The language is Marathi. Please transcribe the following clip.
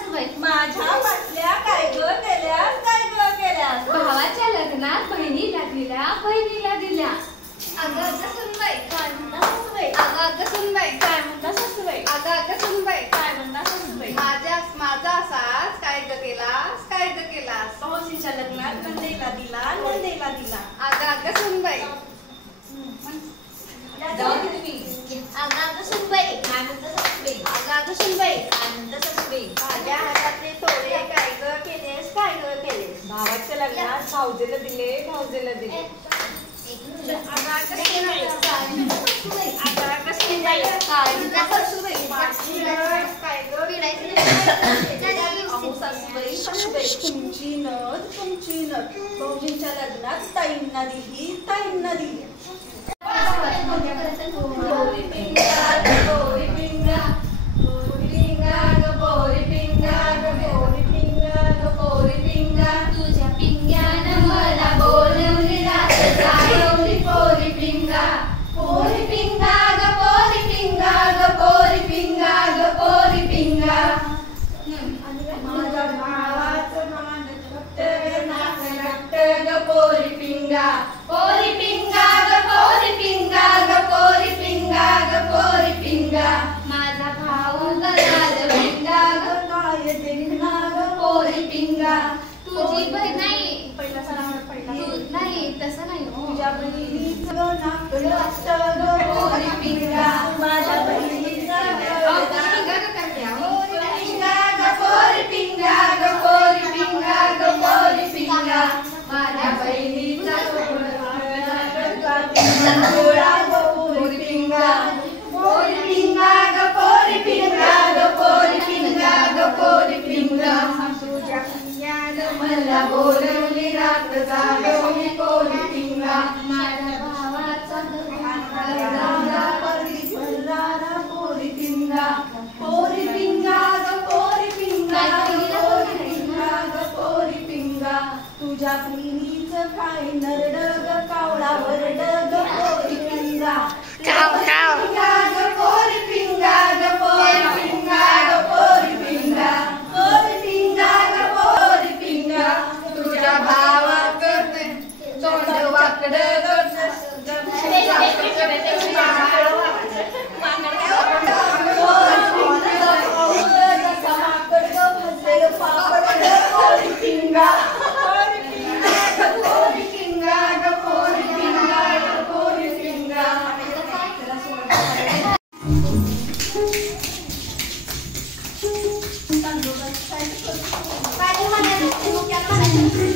सासूबाई माझ्या बाटल्या काय ग केल्यास काय ग केल्यास भावाच्या लग्नात बहिणीला दिल्या अगं सुनबाई काय म्हणता सासूबाई अगं सुनबाई काय म्हणता सासूबाई अगं सुनबाई काय म्हणता सासूबाई माझा असाच काय ग केलास भाऊजीच्या लग्नात नंदेला दिला अगं सुनबाई जाऊ दे तुम्ही अगं सुनबाई काय म्हणता सासूबाई अगं सुनबाई काय म्हणता सासूबाई माझ्या हातातले थोडे काय ग केलेस भावाच्या लग्नात भाऊजीला दिले तुमची नथ भाऊजींच्या लग्नात ताईंना दिली गोरी पिंगा गोरी पिंगा तुझ्या पिंग्यानं मला बोलवली रात जागवली पोरी पिंगा पोरी पिंगा ग पोरी पिंगा माझ्या भावाचं मान घट्ट ग पोरी पिंगा पोरी पिंगा ग पोरी पिंगा माझा भाऊ गलाल पिंगा ग काय देना ग पोरी पिंगा तुझी बहीण पहिला नाही तसं नाही तुझ्या बहिणीचं नाकडं असतं ग पोरी पिंगा माझ्या बहिणीचं पोरी पिंगा माझ्या बहिणीचा गोळा ग पोरी पिंगा तुझ्या पिंग्यानं मला बोलवली रात जागवली पोरी पिंगा माझ्या भावाचा पोरी पिंगा तुझ्या बहिणीचं काय नरड ग कावळावर डग पोरी पिंगा तुझ्या भावाक तोंड वाकड Bye.